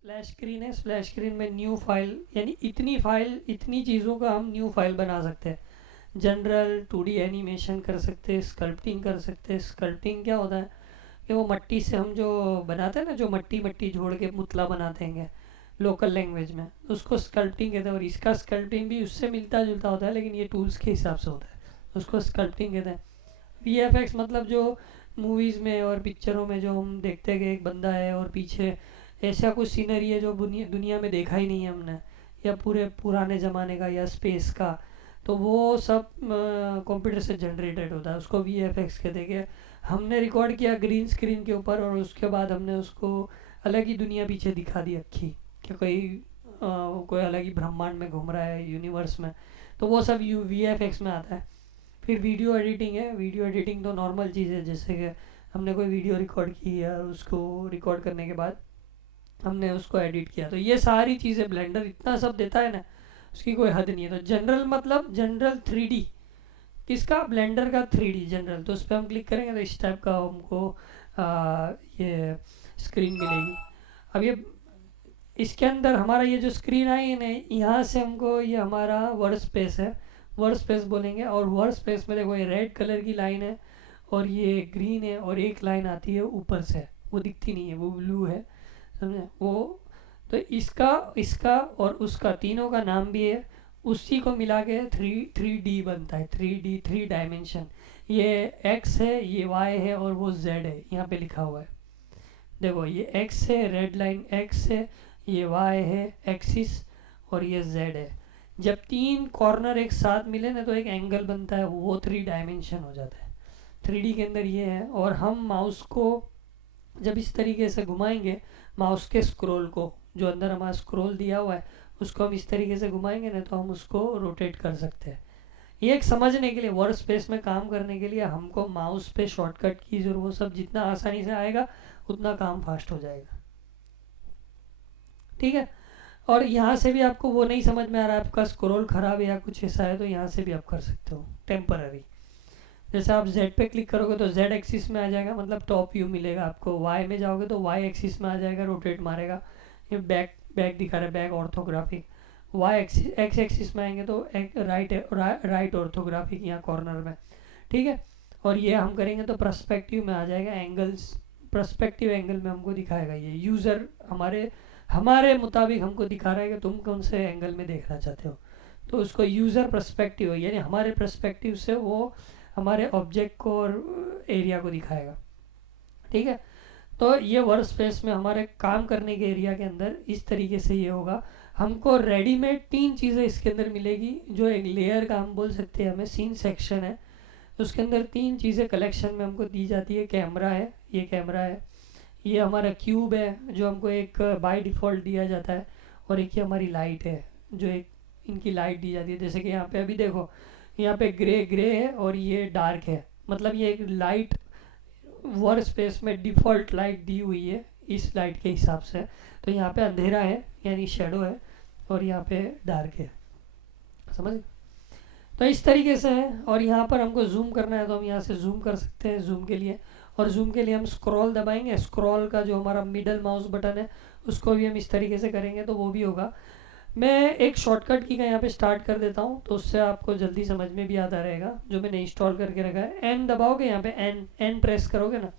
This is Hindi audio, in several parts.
स्प्लैश स्क्रीन है, स्प्लैश स्क्रीन में न्यू फाइल, यानी इतनी चीज़ों का हम न्यू फाइल बना सकते हैं। जनरल 2D एनिमेशन कर सकते हैं, स्कल्पटिंग कर सकते हैं। स्कल्पटिंग क्या होता है कि वो मट्टी से हम जो बनाते हैं ना, जो मट्टी मट्टी जोड़ के पुतला बनाते हैं लोकल लैंग्वेज में, उसको स्कल्पटिंग कहते हैं। और इसका स्कल्पटिंग भी उससे मिलता जुलता होता है, लेकिन ये टूल्स के हिसाब से होता है, उसको स्कल्पटिंग कहते हैं। VFX मतलब जो मूवीज़ में और पिक्चरों में जो हम देखते हैं कि एक बंदा है और पीछे ऐसा कुछ सीनरी है जो दुनिया में देखा ही नहीं है हमने, या पूरे पुराने ज़माने का या स्पेस का, तो वो सब कंप्यूटर से जनरेटेड होता है, उसको VFX कहते हैं। कि हमने रिकॉर्ड किया ग्रीन स्क्रीन के ऊपर और उसके बाद हमने उसको अलग ही दुनिया पीछे दिखा दी अक्खी, कि कोई अलग ही ब्रह्मांड में घूम रहा है, यूनिवर्स में, तो वो सब VFX में आता है। फिर वीडियो एडिटिंग है। वीडियो एडिटिंग तो नॉर्मल चीज़ है, जैसे कि हमने कोई वीडियो रिकॉर्ड की है और उसको रिकॉर्ड करने के बाद हमने उसको एडिट किया, तो ये सारी चीज़ें ब्लेंडर इतना सब देता है ना, उसकी कोई हद नहीं है। तो जनरल मतलब जनरल 3D, किसका? ब्लेंडर का 3D जनरल। तो उस पर हम क्लिक करेंगे तो इस टाइप का हमको ये स्क्रीन मिलेगी। अब ये इसके अंदर हमारा ये जो स्क्रीन आई है ना, यहाँ से हमको ये हमारा वर्ड स्पेस है, वर्ड स्पेस बोलेंगे। और वर्ड स्पेस में देखो ये रेड कलर की लाइन है और ये ग्रीन है, और एक लाइन आती है ऊपर से, वो दिखती नहीं है, वो ब्लू है, समझे वो। तो इसका इसका और उसका तीनों का नाम भी है, उसी को मिला के 3D बनता है। 3 डायमेंशन। ये एक्स है, ये वाई है और वो जेड है, यहाँ पे लिखा हुआ है। देखो ये एक्स है, रेड लाइन एक्स है, ये वाई है एक्सिस, और ये जेड है। जब तीन कॉर्नर एक साथ मिले ना तो एक एंगल बनता है, वो 3 डायमेंशन हो जाता है। 3D के अंदर ये है। और हम माउस को जब इस तरीके से घुमाएंगे, माउस के स्क्रॉल को, जो अंदर हमारा स्क्रॉल दिया हुआ है, उसको हम इस तरीके से घुमाएंगे ना तो हम उसको रोटेट कर सकते हैं। ये एक समझने के लिए, वर्ड स्पेस में काम करने के लिए हमको माउस पे शॉर्टकट कीज और वो सब जितना आसानी से आएगा उतना काम फास्ट हो जाएगा, ठीक है। और यहाँ से भी आपको वो नहीं समझ में आ रहा है, आपका स्क्रॉल खराब है या कुछ ऐसा है, तो यहाँ से भी आप कर सकते हो टेम्पररी। जैसे आप Z पे क्लिक करोगे तो Z एक्सिस में आ जाएगा, मतलब टॉप व्यू मिलेगा आपको। Y में जाओगे तो Y एक्सिस में आ जाएगा, रोटेट मारेगा, ये बैक बैक दिखा रहा है, बैक ऑर्थोग्राफिक। X एक्सिस में आएंगे तो राइट ऑर्थोग्राफिक यहाँ कॉर्नर में, ठीक है। और ये हम करेंगे तो पर्सपेक्टिव में आ जाएगा, एंगल्स पर्सपेक्टिव एंगल में हमको दिखाएगा। ये यूज़र हमारे हमारे मुताबिक हमको दिखा रहा है कि तुम कौन से एंगल में देखना चाहते हो, तो उसको यूज़र पर्सपेक्टिव, यानी हमारे पर्सपेक्टिव से वो हमारे ऑब्जेक्ट को और एरिया को दिखाएगा, ठीक है। तो ये वर्क स्पेस में हमारे काम करने के एरिया के अंदर इस तरीके से ये होगा। हमको रेडीमेड 3 चीज़ें इसके अंदर मिलेगी, जो एक लेयर का हम बोल सकते हैं, हमें सीन सेक्शन है, उसके अंदर 3 चीज़ें कलेक्शन में हमको दी जाती है। कैमरा है, ये कैमरा है, ये हमारा क्यूब है जो हमको एक बाय डिफ़ॉल्ट दिया जाता है, और एक ही हमारी लाइट है, जो एक इनकी लाइट दी जाती है। जैसे कि यहाँ पे अभी देखो, यहाँ पे ग्रे ग्रे है और ये डार्क है, मतलब ये एक लाइट वर्क स्पेस में डिफ़ॉल्ट लाइट दी हुई है इस लाइट के हिसाब से। तो यहाँ पे अंधेरा है यानी शेडो है, और यहाँ पे डार्क है, समझ। तो इस तरीके से है। और यहाँ पर हमको जूम करना है तो हम यहाँ से जूम कर सकते हैं, जूम के लिए। और जूम के लिए हम स्क्रॉल दबाएंगे, स्क्रॉल का जो हमारा मिडल माउस बटन है उसको भी हम इस तरीके से करेंगे तो वो भी होगा। मैं एक शॉर्टकट की का यहाँ पे स्टार्ट कर देता हूँ, तो उससे आपको जल्दी समझ में भी आता रहेगा, जो मैंने इंस्टॉल करके रखा है। एन दबाओगे, यहाँ पे एन प्रेस करोगे ना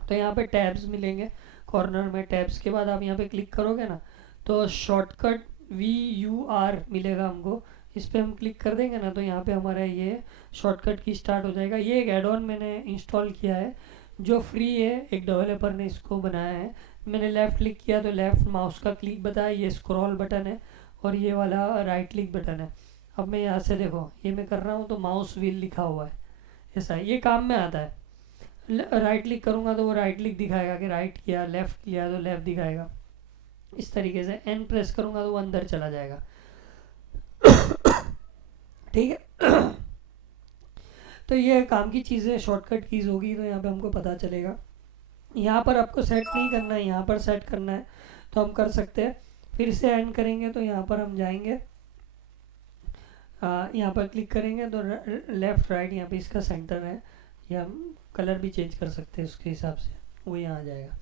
तो यहाँ पे टैब्स मिलेंगे कॉर्नर में। टैब्स के बाद आप यहाँ पे क्लिक करोगे ना तो शॉर्टकट VUR मिलेगा हमको, इस पर हम क्लिक कर देंगे ना तो यहाँ पे हमारा ये शॉर्टकट की स्टार्ट हो जाएगा। ये एक एड ऑन मैंने इंस्टॉल किया है जो फ्री है, एक डेवलपर ने इसको बनाया है। मैंने लेफ़्ट क्लिक किया तो लेफ़्ट माउस का क्लिक बताया, ये स्क्रॉल बटन है और ये वाला राइट क्लिक बटन है। अब मैं यहाँ से देखो ये मैं कर रहा हूँ तो माउस व्हील लिखा हुआ है, ऐसा ये काम में आता है। राइट क्लिक करूँगा तो वो राइट क्लिक दिखाएगा कि राइट किया, लेफ़्ट किया तो लेफ़्ट दिखाएगा। इस तरीके से एन प्रेस करूँगा तो वो अंदर चला जाएगा, ठीक है। तो ये काम की चीज़ें शॉर्टकट कीज़ होगी, तो यहाँ पे हमको पता चलेगा। यहाँ पर आपको सेट नहीं करना है, यहाँ पर सेट करना है तो हम कर सकते हैं। फिर से एंड करेंगे तो यहाँ पर हम जाएंगे, यहाँ पर क्लिक करेंगे तो लेफ़्ट राइट यहाँ पे इसका सेंटर है, या हम कलर भी चेंज कर सकते हैं उसके हिसाब से, वो यहाँ आ जाएगा।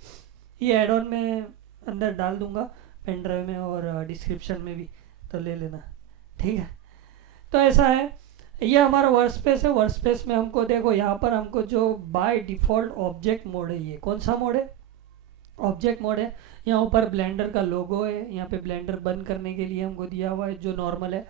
ये एड ऑन में अंदर डाल दूंगा पेन ड्राइव में और डिस्क्रिप्शन में भी, तो ले लेना, ठीक है। तो ऐसा है, ये हमारा वर्कस्पेस है। वर्कस्पेस में हमको देखो यहाँ पर हमको जो बाय डिफ़ॉल्ट ऑब्जेक्ट मोड है, ये कौन सा मोड है, ऑब्जेक्ट मोड है। यहाँ ऊपर ब्लेंडर का लोगो है, यहाँ पे ब्लेंडर बंद करने के लिए हमको दिया हुआ है जो नॉर्मल है,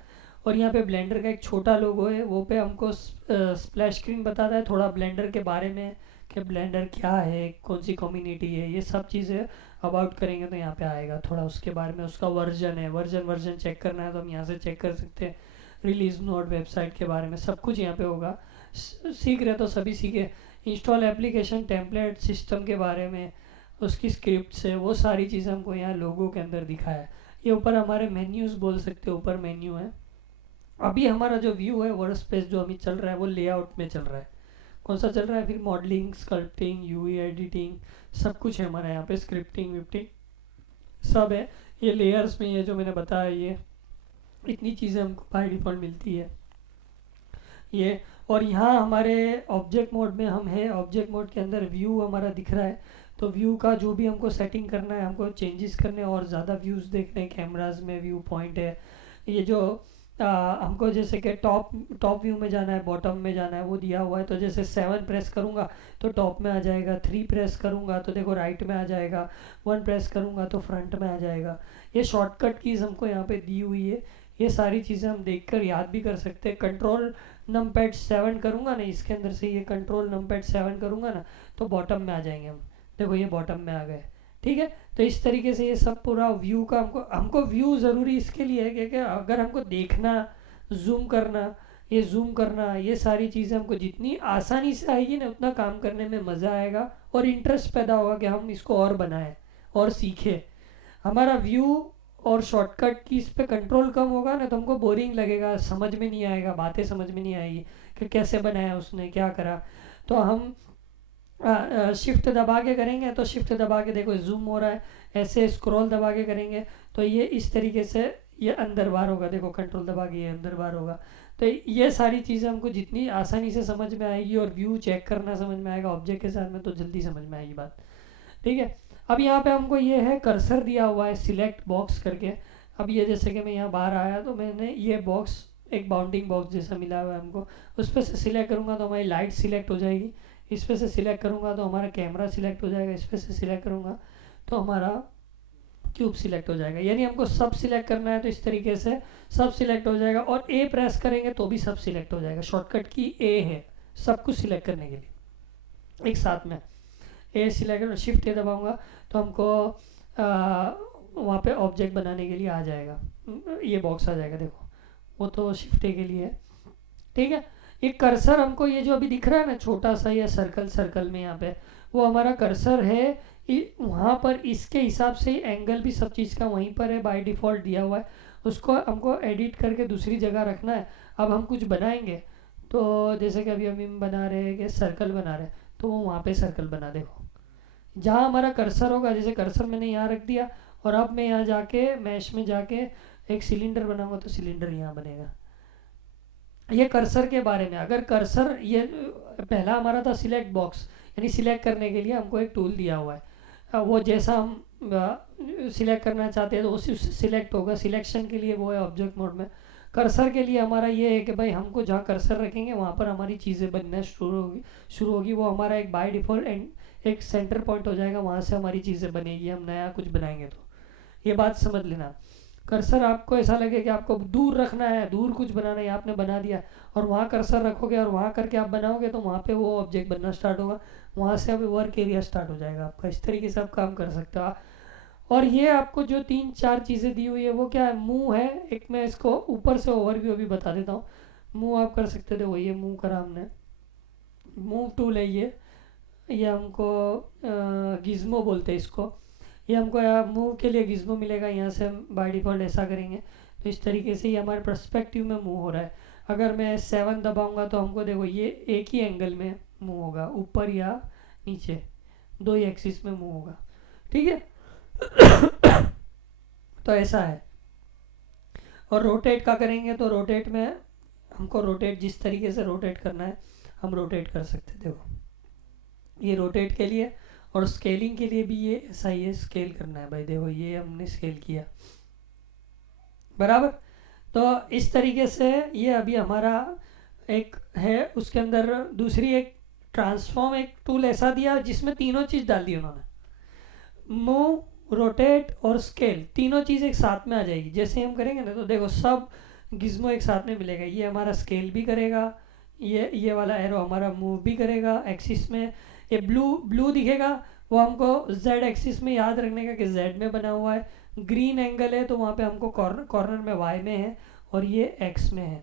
और यहाँ पे ब्लेंडर का एक छोटा लोगो है, वो पे हमको स्प्लैश स्क्रीन बताता है थोड़ा ब्लेंडर के बारे में कि ब्लेंडर क्या है, कौन सी कम्युनिटी है, ये सब चीज़ें अबाउट करेंगे तो यहाँ पे आएगा थोड़ा उसके बारे में। उसका वर्जन है, वर्जन चेक करना है तो हम यहाँ से चेक कर सकते हैं। रिलीज नोट वेबसाइट के बारे में सब कुछ यहाँ पे होगा। सीख रहे तो सभी सीखे। इंस्टॉल एप्लीकेशन टेम्पलेट सिस्टम के बारे में, उसकी स्क्रिप्ट से, वो सारी चीज़ें हमको यहाँ लोगों के अंदर दिखाया है। ये ऊपर हमारे मेन्यूज़ बोल सकते हो, ऊपर मेन्यू है। अभी हमारा जो व्यू है वर्कस्पेस जो अभी चल रहा है वो लेआउट में चल रहा है। कौन सा चल रहा है, फिर मॉडलिंग, स्कल्पटिंग, यूवी एडिटिंग, सब कुछ है हमारे यहाँ पे, स्क्रिप्टिंग विप्टिंग सब है। ये लेयर्स में ये जो मैंने बताया, ये इतनी चीज़ें हमको बाय डिफ़ॉल्ट मिलती है ये। और यहाँ हमारे ऑब्जेक्ट मोड में हम है, ऑब्जेक्ट मोड के अंदर व्यू हमारा दिख रहा है। तो व्यू का जो भी हमको सेटिंग करना है, हमको चेंजेस करने और ज़्यादा व्यूज़ देखने, कैमराज में व्यू पॉइंट है, ये जो हमको जैसे कि टॉप व्यू में जाना है, बॉटम में जाना है, वो दिया हुआ है। तो जैसे 7 प्रेस करूँगा तो टॉप में आ जाएगा, 3 प्रेस करूँगा तो देखो राइट में आ जाएगा, 1 प्रेस करूँगा तो फ्रंट में आ जाएगा। ये शॉर्टकट कीज़ हमको यहाँ पे दी हुई है। ये सारी चीज़ें हम देखकर याद भी कर सकते हैं। कंट्रोल नमपैड 7 करूँगा ना, इसके अंदर से ये कंट्रोल नमपैड 7 करूँगा ना तो बॉटम में आ जाएंगे हम, देखो ये बॉटम में आ गए, ठीक है। तो इस तरीके से ये सब पूरा व्यू का हमको व्यू ज़रूरी इसके लिए है कि अगर हमको देखना, जूम करना, ये जूम करना, ये सारी चीज़ें हमको जितनी आसानी से आएगी ना उतना काम करने में मज़ा आएगा और इंटरेस्ट पैदा होगा कि हम इसको और बनाएं और सीखें। हमारा व्यू और शॉर्टकट की इस पर कंट्रोल कम होगा ना तो हमको बोरिंग लगेगा, समझ में नहीं आएगा, बातें समझ में नहीं आएगी कि कैसे बनाया उसने, क्या करा। तो हम शिफ्ट दबा के करेंगे तो शिफ्ट दबा के देखो जूम हो रहा है, ऐसे स्क्रॉल दबा के करेंगे तो ये इस तरीके से ये अंदर बाहर होगा, देखो कंट्रोल दबा के ये अंदर बाहर होगा। तो ये सारी चीज़ें हमको जितनी आसानी से समझ में आएगी और व्यू चेक करना समझ में आएगा ऑब्जेक्ट के साथ में, तो जल्दी समझ में आएगी बात, ठीक है। अब यहाँ पे हमको ये है कर्सर दिया हुआ है सिलेक्ट बॉक्स करके। अब ये जैसे कि मैं यहाँ बाहर आया तो मैंने ये बॉक्स एक बाउंडिंग बॉक्स जैसा मिला हुआ है हमको, उस पर से सिलेक्ट करूँगा तो हमारी लाइट सिलेक्ट हो जाएगी, इस पर से सिलेक्ट करूँगा तो हमारा कैमरा सिलेक्ट हो जाएगा, इस पर से सिलेक्ट करूँगा तो हमारा क्यूब सिलेक्ट हो जाएगा। यानी हमको सब सिलेक्ट करना है तो इस तरीके से सब सिलेक्ट हो जाएगा, और ए प्रेस करेंगे तो भी सब सिलेक्ट हो जाएगा। शॉर्टकट की ए है सब कुछ सिलेक्ट करने के लिए एक साथ में। ए सिलेक्ट, शिफ्ट ए दबाऊंगा तो हमको वहाँ पे ऑब्जेक्ट बनाने के लिए आ जाएगा, ये बॉक्स आ जाएगा, देखो वो तो शिफ्ट ए के लिए है, ठीक है। ये कर्सर हमको ये जो अभी दिख रहा है ना छोटा सा ये सर्कल में यहाँ पे, वो हमारा कर्सर है। वहाँ पर इसके हिसाब से एंगल भी सब चीज़ का वहीं पर है, बाय डिफ़ॉल्ट दिया हुआ है। उसको हमको एडिट करके दूसरी जगह रखना है। अब हम कुछ बनाएंगे तो जैसे कि अभी हम बना रहे हैं कि सर्कल बना रहे हैं तो वो वहाँ पे सर्कल बना, देखो जहाँ हमारा कर्सर होगा, जैसे कर्सर मैंने यहाँ रख दिया और अब मैं यहाँ जाके मैश में जाके एक सिलेंडर बनाऊंगा तो सिलेंडर यहाँ बनेगा। ये कर्सर के बारे में। अगर कर्सर ये पहला हमारा था सिलेक्ट बॉक्स, यानी सिलेक्ट करने के लिए हमको एक टूल दिया हुआ है, वो जैसा हम सिलेक्ट करना चाहते हैं तो उससे सिलेक्ट होगा। सिलेक्शन के लिए वो है ऑब्जेक्ट मोड में। कर्सर के लिए हमारा ये है कि भाई हमको जहाँ कर्सर रखेंगे वहाँ पर हमारी चीज़ें बनना शुरू होगी। वो हमारा एक बाय डिफ़ॉल्ट एक सेंटर पॉइंट हो जाएगा, वहाँ से हमारी चीज़ें बनेगी, हम नया कुछ बनाएंगे तो। ये बात समझ लेना। कर्सर आपको ऐसा लगे कि आपको दूर रखना है, दूर कुछ बनाना है, आपने बना दिया और वहाँ कर्सर रखोगे और वहाँ करके आप बनाओगे तो वहाँ पे वो ऑब्जेक्ट बनना स्टार्ट होगा, वहाँ से अब वर्क एरिया स्टार्ट हो जाएगा आपका। इस तरीके से आप काम कर सकते हो। और ये आपको जो 3-4 चीज़ें दी हुई है वो क्या है, मूव है एक। मैं इसको ऊपर से ओवरव्यू अभी बता देता हूँ। मूव आप कर सकते थे, वो ये मूव करा हमने, मूव टूल है ये हमको गिज़्मो बोलते हैं इसको। ये हमको मूव के लिए गिज़्मो मिलेगा, यहाँ से हम बाय डिफ़ॉल्ट ऐसा करेंगे तो इस तरीके से ये हमारे पर्सपेक्टिव में मूव हो रहा है। अगर मैं 7 दबाऊंगा तो हमको देखो ये एक ही एंगल में मूव होगा, ऊपर या नीचे, 2 ही एक्सिस में मूव होगा, ठीक है। तो ऐसा है। और रोटेट का करेंगे तो रोटेट में हमको रोटेट जिस तरीके से रोटेट करना है हम रोटेट कर सकते हैं। देखो ये रोटेट के लिए, और स्केलिंग के लिए भी ये ऐसा ही है, स्केल करना है भाई। देखो ये हमने स्केल किया बराबर। तो इस तरीके से ये अभी हमारा एक है, उसके अंदर दूसरी एक ट्रांसफॉर्म एक टूल ऐसा दिया जिसमें तीनों चीज़ डाल दी उन्होंने, मूव, रोटेट और स्केल, तीनों चीज़ एक साथ में आ जाएगी। जैसे हम करेंगे ना तो देखो सब गिज्मो एक साथ में मिलेगा। ये हमारा स्केल भी करेगा, ये वाला एरो हमारा मूव भी करेगा एक्सिस में। ये ब्लू ब्लू दिखेगा वो हमको जेड एक्सिस में याद रखने का कि जेड में बना हुआ है। ग्रीन एंगल है तो वहाँ पे हमको कॉर्नर में वाई में है और ये एक्स में है।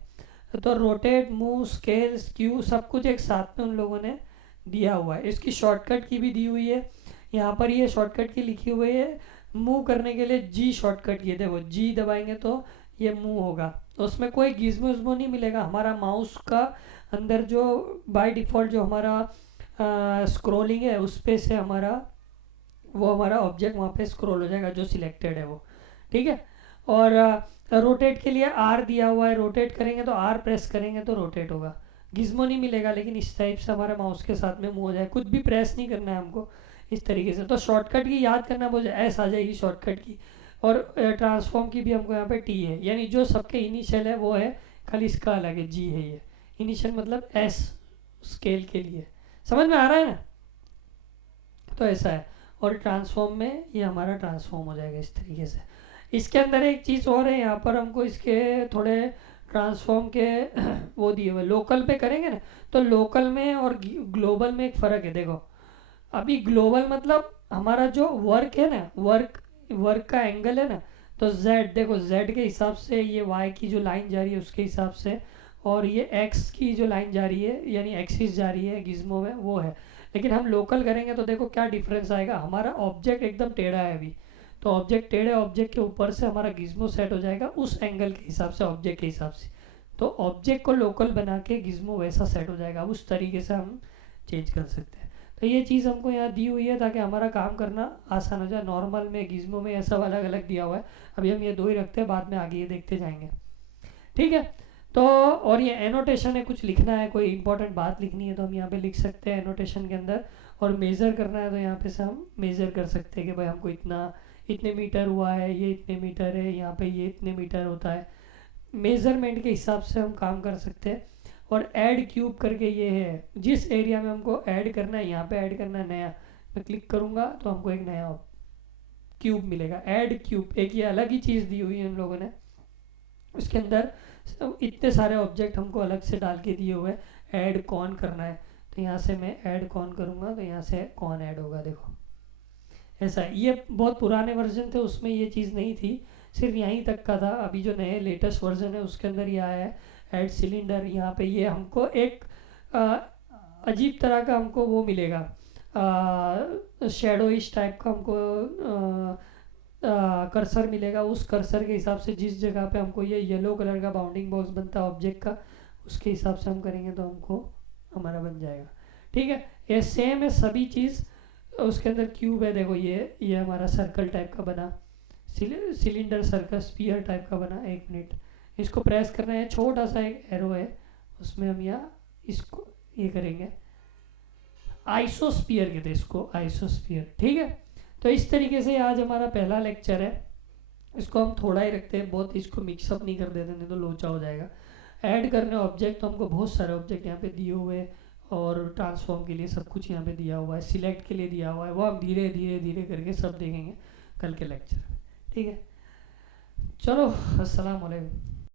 तो रोटेट, मूव, स्केल, स्क्यू सब कुछ एक साथ में उन लोगों ने दिया हुआ है। इसकी शॉर्टकट की भी दी हुई है यहाँ पर, ये शॉर्टकट की लिखी हुई है। मूव करने के लिए जी शॉर्टकट, ये देखो जी दबाएंगे तो ये मूव होगा। तो उसमें कोई गिज्मो विज्मो नहीं मिलेगा। हमारा माउस का अंदर जो बाय डिफ़ॉल्ट जो हमारा स्क्रॉलिंग है उस पे से हमारा वो हमारा ऑब्जेक्ट वहाँ पे स्क्रॉल हो जाएगा जो सिलेक्टेड है वो, ठीक है। और रोटेट के लिए आर दिया हुआ है, रोटेट करेंगे तो आर प्रेस करेंगे तो रोटेट होगा। गिज्मो नहीं मिलेगा लेकिन इस टाइप से हमारे माउस के साथ में मूव हो जाए, कुछ भी प्रेस नहीं करना है हमको इस तरीके से। तो शॉर्टकट की याद करना बहुत एस आ जाएगी शॉर्टकट की। और ट्रांसफॉर्म की भी हमको यहाँ पे टी है, यानी जो सबके इनिशियल है वो है, खाली इसका अलग है, जी है। ये इनिशियल मतलब एस स्केल के लिए, समझ में आ रहा है ना। तो ऐसा है। और ट्रांसफॉर्म में ये हमारा ट्रांसफॉर्म हो जाएगा इस तरीके से। इसके अंदर एक चीज़ और है, यहाँ पर हमको इसके थोड़े ट्रांसफॉर्म के वो दिए हुए। लोकल पे करेंगे ना तो लोकल में और ग्लोबल में एक फ़र्क है। देखो अभी ग्लोबल मतलब हमारा जो वर्क है ना, वर्क का एंगल है ना, तो z, देखो z के हिसाब से ये y की जो लाइन जा रही है उसके हिसाब से, और ये x की जो लाइन जा रही है यानी एक्सिस जा रही है गिज्मो में वो है। लेकिन हम लोकल करेंगे तो देखो क्या डिफरेंस आएगा। हमारा ऑब्जेक्ट एकदम टेढ़ा है अभी, तो ऑब्जेक्ट टेढ़े ऑब्जेक्ट के ऊपर से हमारा गिज्मो सेट हो जाएगा उस एंगल के हिसाब से, ऑब्जेक्ट के हिसाब से। तो ऑब्जेक्ट को लोकल बना के गिज्मो वैसा सेट हो जाएगा, उस तरीके से हम चेंज कर सकते हैं। तो ये चीज़ हमको यहाँ दी हुई है ताकि हमारा काम करना आसान हो जाए। नॉर्मल में, गिज्मो में, ये सब अलग अलग दिया हुआ है। अभी हम ये दो ही रखते हैं, बाद में आगे ये देखते जाएंगे, ठीक है। तो और ये एनोटेशन है, कुछ लिखना है, कोई इंपॉर्टेंट बात लिखनी है तो हम यहाँ पे लिख सकते हैं एनोटेशन के अंदर। और मेज़र करना है तो यहाँ पे से हम मेज़र कर सकते हैं कि भाई हमको इतने मीटर हुआ है, ये इतने मीटर है, यहाँ पे ये इतने मीटर होता है। मेज़रमेंट के हिसाब से हम काम कर सकते हैं। और ऐड क्यूब करके ये है, जिस एरिया में हमको ऐड करना है यहाँ पे ऐड करना है नया, मैं क्लिक करूँगा तो हमको एक नया क्यूब मिलेगा, ऐड क्यूब। एक ये अलग ही चीज़ दी हुई है इन लोगों ने, उसके अंदर इतने सारे ऑब्जेक्ट हमको अलग से डाल के दिए हुए हैं। ऐड कौन करना है तो यहाँ से मैं ऐड कौन करूँगा तो यहाँ से कौन ऐड होगा, देखो ऐसा। ये बहुत पुराने वर्जन थे उसमें ये चीज़ नहीं थी, सिर्फ यहीं तक का था। अभी जो नए लेटेस्ट वर्जन है उसके अंदर ये आया है ऐड सिलेंडर। यहाँ पे ये हमको एक अजीब तरह का हमको वो मिलेगा, शेडो इस टाइप का हमको कर्सर मिलेगा। उस कर्सर के हिसाब से जिस जगह पे हमको ये येलो कलर का बाउंडिंग बॉक्स बनता है ऑब्जेक्ट का, उसके हिसाब से हम करेंगे तो हमको हमारा बन जाएगा, ठीक है। ये सेम है सभी चीज़। उसके अंदर क्यूब है, देखो ये हमारा सर्कल टाइप का बना, सिलेंडर सर्कल स्फीयर टाइप का बना। एक मिनट, इसको प्रेस करना है, छोटा सा एक एरो है उसमें हम यहाँ इसको ये करेंगे, आइसोस्फीयर कहते हैं इसको, आइसोस्फीयर, ठीक है। तो इस तरीके से आज हमारा पहला लेक्चर है। इसको हम थोड़ा ही रखते हैं, बहुत इसको मिक्सअप नहीं कर देते, नहीं तो लोचा हो जाएगा। ऐड करने ऑब्जेक्ट तो हमको बहुत सारे ऑब्जेक्ट यहाँ पे दिए हुए हैं, और ट्रांसफॉर्म के लिए सब कुछ यहाँ पे दिया हुआ है, सिलेक्ट के लिए दिया हुआ है। वो हम धीरे धीरे धीरे करके सब देखेंगे कल के लेक्चर में, ठीक है। चलो अस्सलाम वालेकुम।